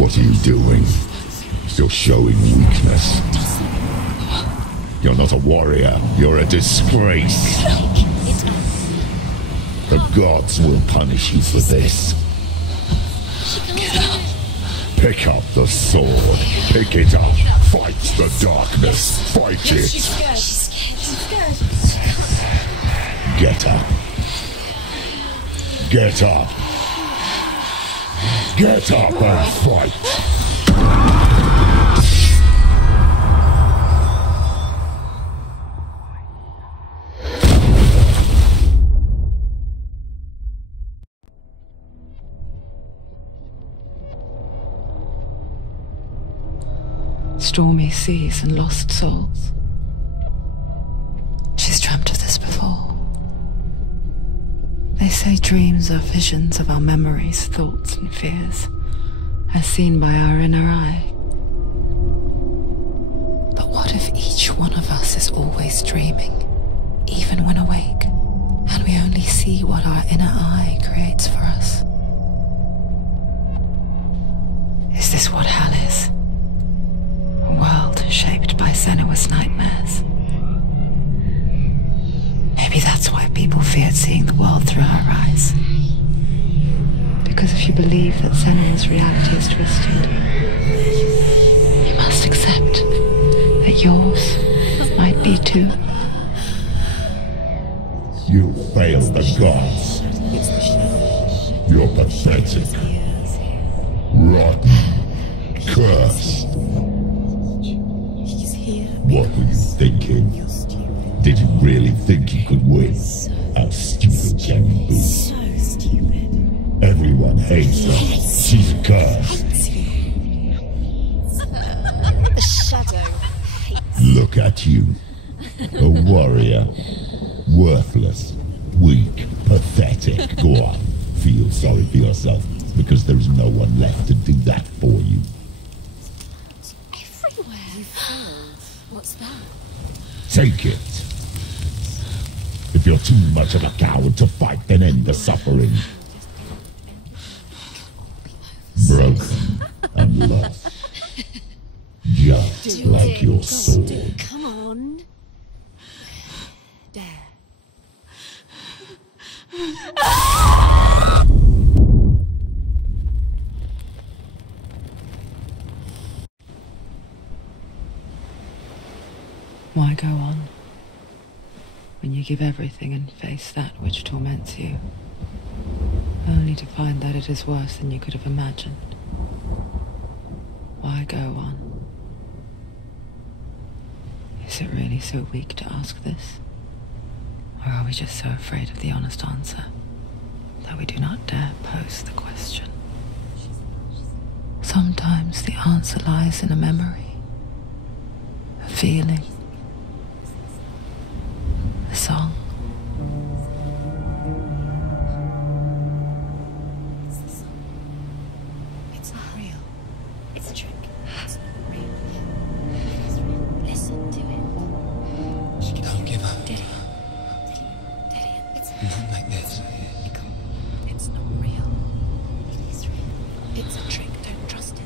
What are you doing? Still showing weakness. You're not a warrior. You're a disgrace. The gods will punish you for this. Pick up the sword. Pick it up. Fight the darkness. Fight it. She's scared. Get up. Get up. Get up and fight. Stormy seas and lost souls. She's dreamt of this before. They say dreams are visions of our memories, thoughts and fears, as seen by our inner eye. But what if each one of us is always dreaming, even when awake, and we only see what our inner eye creates for us? Is this what hell is? A world shaped by Senua's nightmares. Maybe that's why people feared seeing the world through her eyes. Because if you believe that Senua's reality is twisted, you must accept that yours might be too. You failed the gods. You're pathetic. Rotten. Cursed. What were you thinking? Did you really think you could win? How stupid can you be? So stupid. Everyone hates her. She's cursed. The shadow hates. Look at you. A warrior. Worthless. Weak. Pathetic. Go on. Feel sorry for yourself, because there is no one left to do that for you. Everywhere. You failed. What's that? Take it. If you're too much of a coward to fight, then end the suffering. Broken and lost. Just like your sword. Come on. Dare. Why go on, when you give everything and face that which torments you, only to find that it is worse than you could have imagined? Why go on? Is it really so weak to ask this? Or are we just so afraid of the honest answer that we do not dare pose the question? Sometimes the answer lies in a memory, a feeling, a song. It's not real. It's a trick. It's not real. It's real. Listen to it. Don't give up. Daddy. It's Not like this. It's not real. It is real. It's a trick. Don't trust it.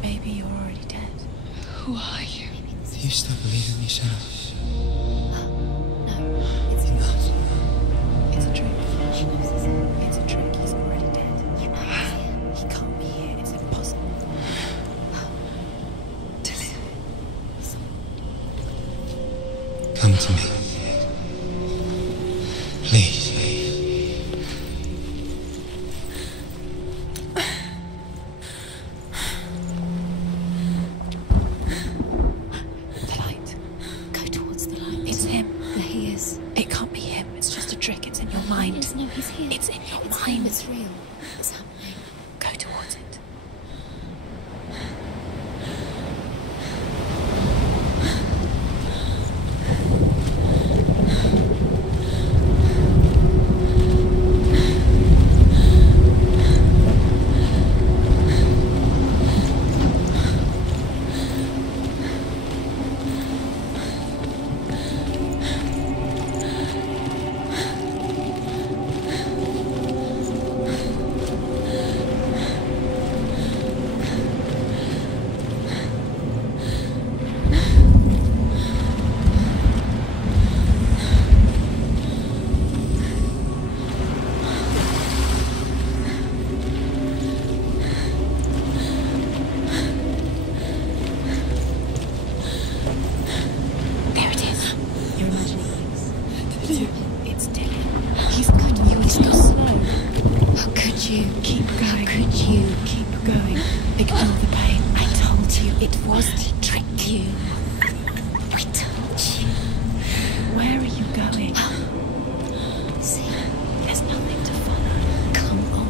Maybe you're already dead. Who are you? Do you still believe in yourself? No. It's Enough. It's a trick. It's a trick. He's already dead. He can't be here. It's impossible. Come to me. Please. The light. Go towards the light. It's him. There he is. It can't be him. It's just a trick. It's in your mind. No, he's here. It's in your mind. It's real. It's happening. Go towards it. It was to trick you. I told you. Where are you going? See, there's nothing to follow. Come on.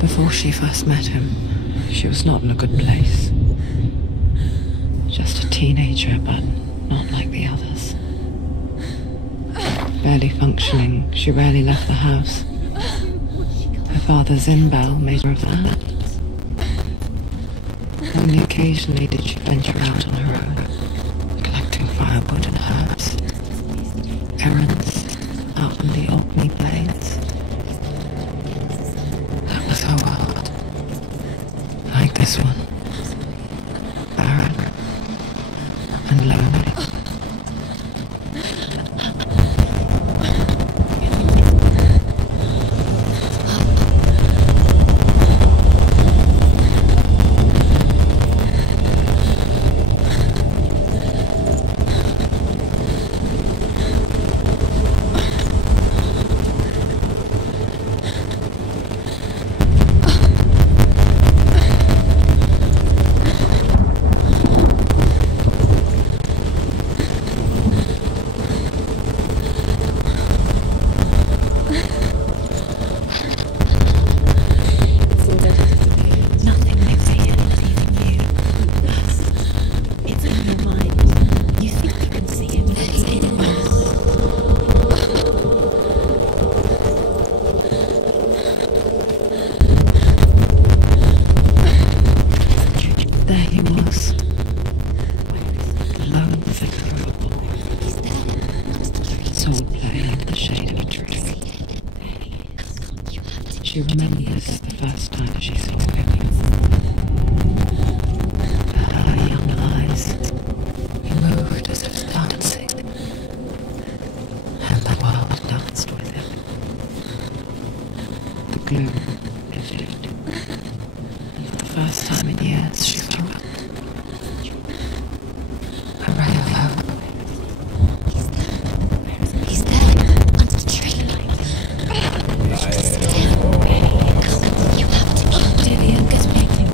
Before she first met him, she was not in a good place. Just a teenager, but not like the others. Barely functioning, she rarely left the house. Her father's in-bell made her of that. Only occasionally did she venture out on her own, collecting firewood and herbs. Errands out on the Orkney Plains. That was her world. Like this one. Barren and lonely. She remembers the first time she saw him. Her young eyes, he moved as if dancing, and the world danced with him. The gloom lifted, and for the first time in years she felt a ray of hope. He's there, under the tree. You have to keep Dillian gets waiting.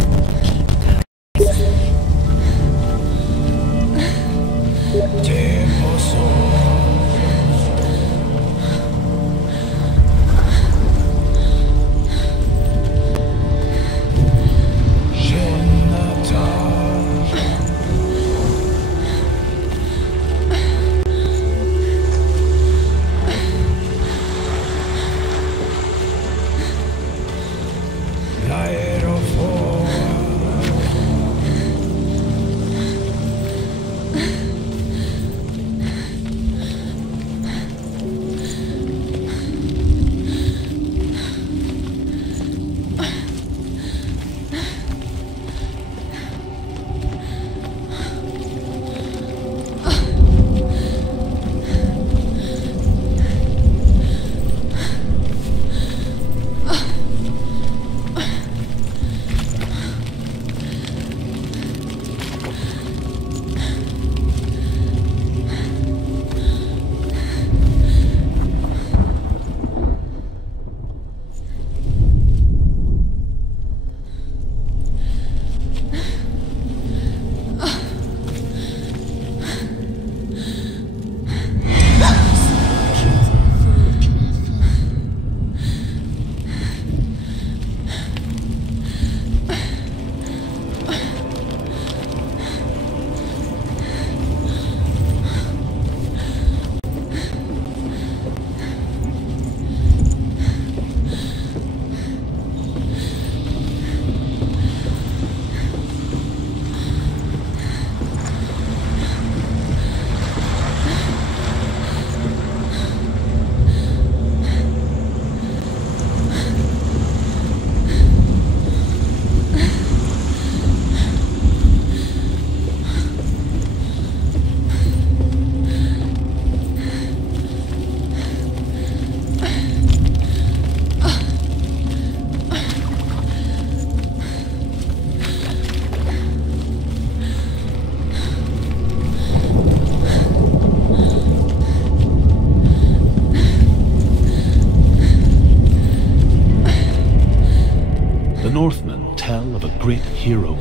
great hero.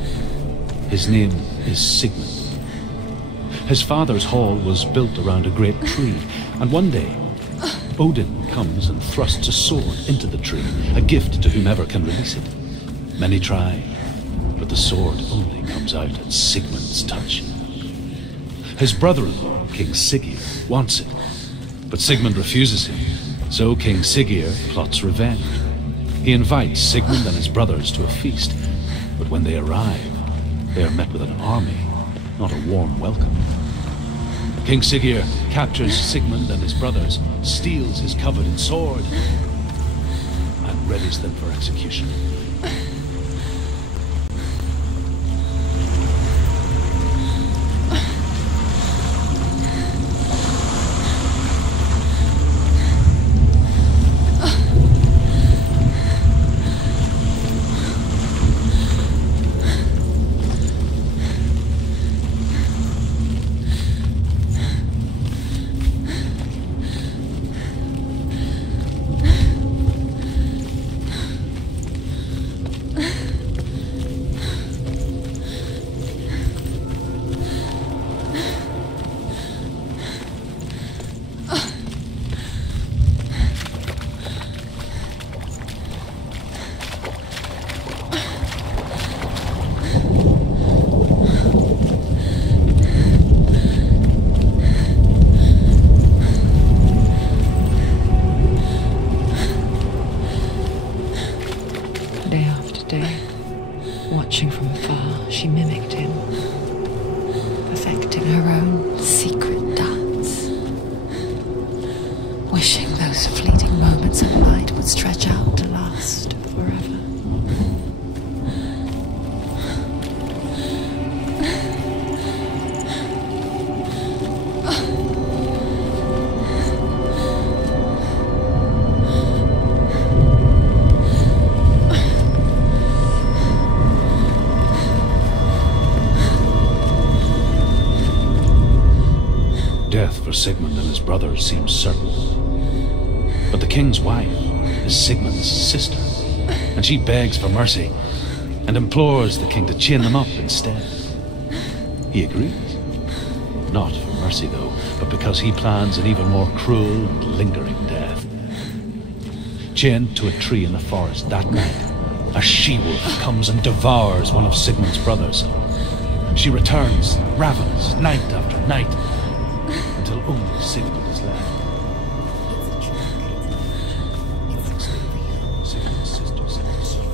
His name is Sigmund. His father's hall was built around a great tree, and one day, Odin comes and thrusts a sword into the tree, a gift to whomever can release it. Many try, but the sword only comes out at Sigmund's touch. His brother-in-law, King Siggeir, wants it, but Sigmund refuses him, so King Siggeir plots revenge. He invites Sigmund and his brothers to a feast, but when they arrive, they are met with an army, not a warm welcome. King Siggeir captures Sigmund and his brothers, steals his coveted sword, and readies them for execution. Watching from afar, she mimicked him, perfecting her own secret dance, wishing those fleeting moments of light would stretch out to last forever. Death for Sigmund and his brothers seems certain. But the king's wife is Sigmund's sister, and she begs for mercy and implores the king to chain them up instead. He agrees. Not for mercy, though, but because he plans an even more cruel and lingering death. Chained to a tree in the forest that night, a she-wolf comes and devours one of Sigmund's brothers. She returns, ravens, night after night, until only Sigmund is left. The next day, Sigmund's sister sent her son.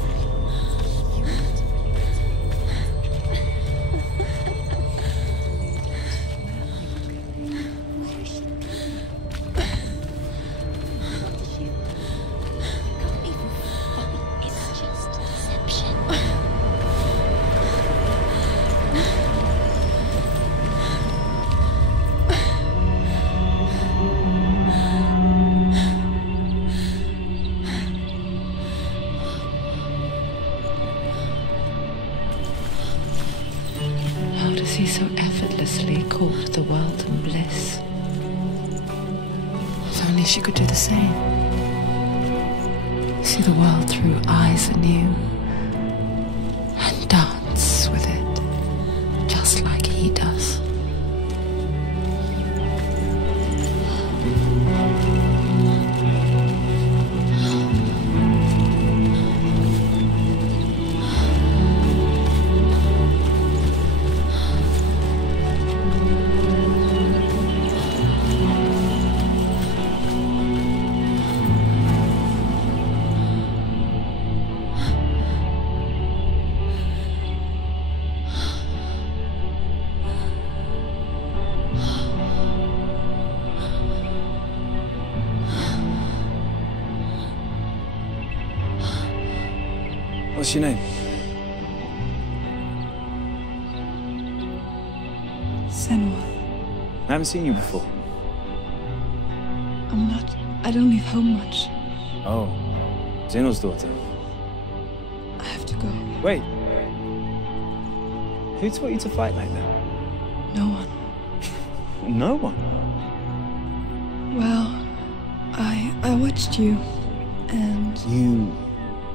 It's just deception. How does he so effortlessly court the world and bliss? If only she could do the same. See the world through eyes anew and dance with it, just like he does. What's your name? Senua. I haven't seen you before. I don't leave home much. Oh, Zeno's daughter. I have to go. Wait. Who taught you to fight like that? No one. No one. Well, I watched you, and You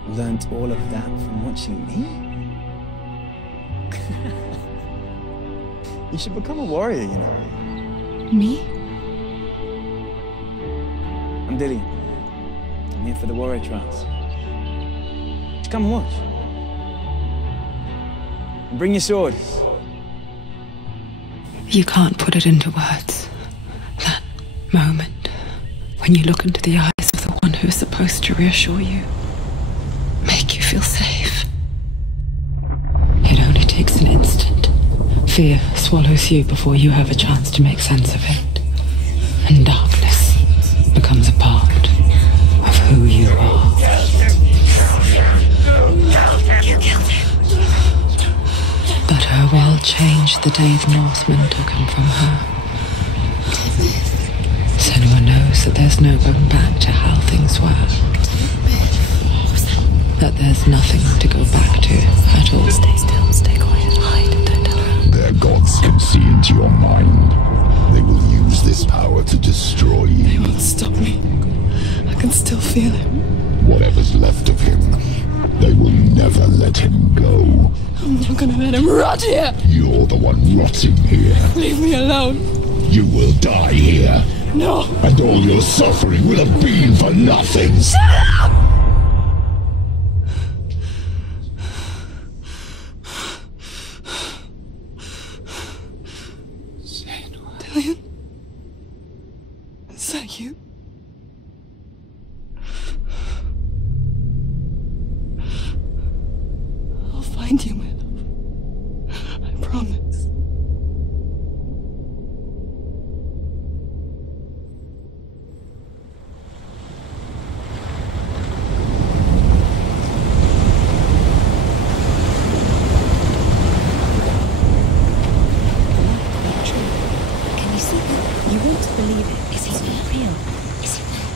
learnt all of that from watching me? You should become a warrior, you know. Me? I'm Dillian. I'm here for the warrior trials. Just come and watch. And bring your sword. You can't put it into words. That moment when you look into the eyes of the one who is supposed to reassure you, make you feel safe. It only takes an instant. Fear swallows you before you have a chance to make sense of it. And darkness becomes a part of who you are. You killed him. But her world changed the day the Northmen took him from her. Senua knows that there's no going back to how things were. That there's nothing to go back to at all. Stay still, stay quiet, hide, don't tell her. Their gods can see into your mind. They will use this power to destroy They you. won't stop me. I can still feel him. Whatever's left of him, they will never let him go. I'm not gonna let him rot here. You're the one rotting here. Leave me alone. You will die here. No. And all your suffering will have been for nothing. Dillian? Is that you? I'll find you, my love. I promise. Can you see him? You want to believe it. Is he real? Is he there?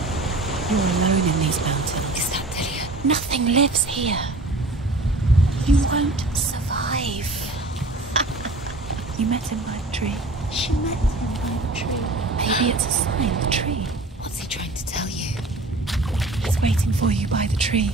You're alone in these mountains. Is that Dillian? Nothing lives here. You won't survive. You met him by the tree. She met him by the tree. Maybe it's a sign, the tree. What's he trying to tell you? He's waiting for you by the tree.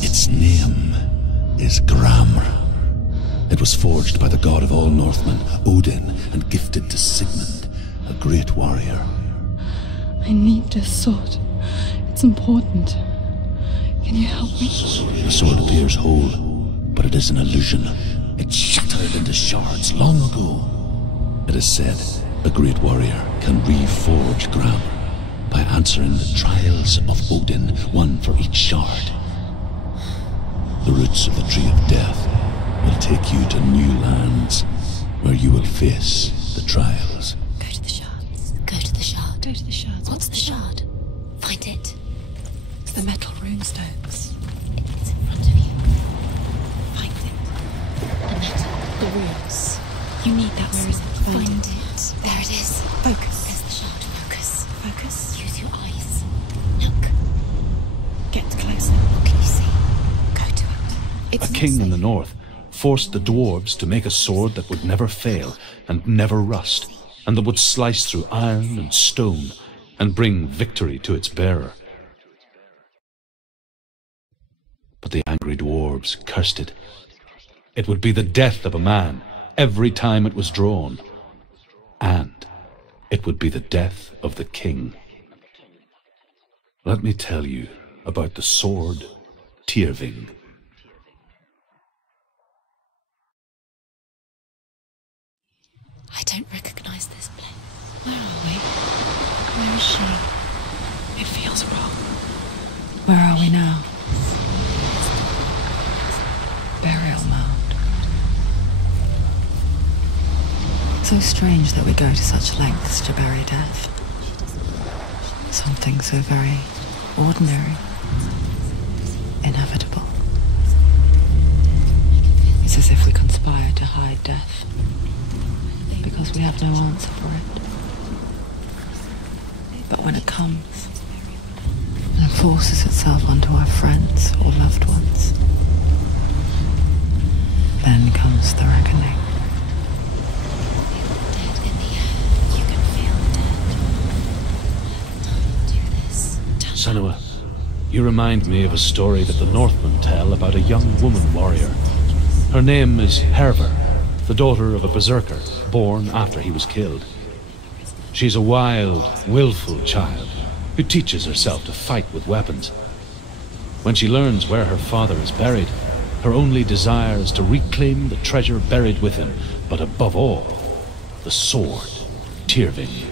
Its name is Gramr. It was forged by the god of all Northmen, Odin, and gifted to Sigmund, a great warrior. I need this sword. It's important. Can you help me? The sword appears whole, but it is an illusion. It shattered into shards long ago. It is said a great warrior can reforge Gramr by answering the trials of Odin, one for each shard. The roots of the Tree of Death will take you to new lands where you will face the trials. Go to the shards. Go to the shard. Go to the shards. What's the shard? Find it. It's the metal runestones. It's in front of you. Find it. The metal. The runes. You need that. Where is it? Find it. There it is. Focus. There's the shard. Focus. Focus. Use your eyes. Look. Get closer. What can you see? Go to it. A It's king in the north forced the dwarves to make a sword that would never fail and never rust, and that would slice through iron and stone and bring victory to its bearer. But the angry dwarves cursed it. It would be the death of a man every time it was drawn, and it would be the death of the king. Let me tell you about the sword Tyrving. I don't recognize this place. Where are we? Where is she? It feels wrong. Where are we now? Burial mound. So strange that we go to such lengths to bury death. Something so very ordinary, inevitable. It's as if we conspire to hide death, because we have no answer for it. But when it comes and forces itself onto our friends or loved ones, then comes the reckoning. Dead in the air. You can feel the dead. Do this. Senua, you remind me of a story that the Northmen tell about a young woman warrior. Her name is Herver, the daughter of a berserker born after he was killed. She's a wild, willful child who teaches herself to fight with weapons. When she learns where her father is buried, her only desire is to reclaim the treasure buried with him, but above all, the sword Tyrving.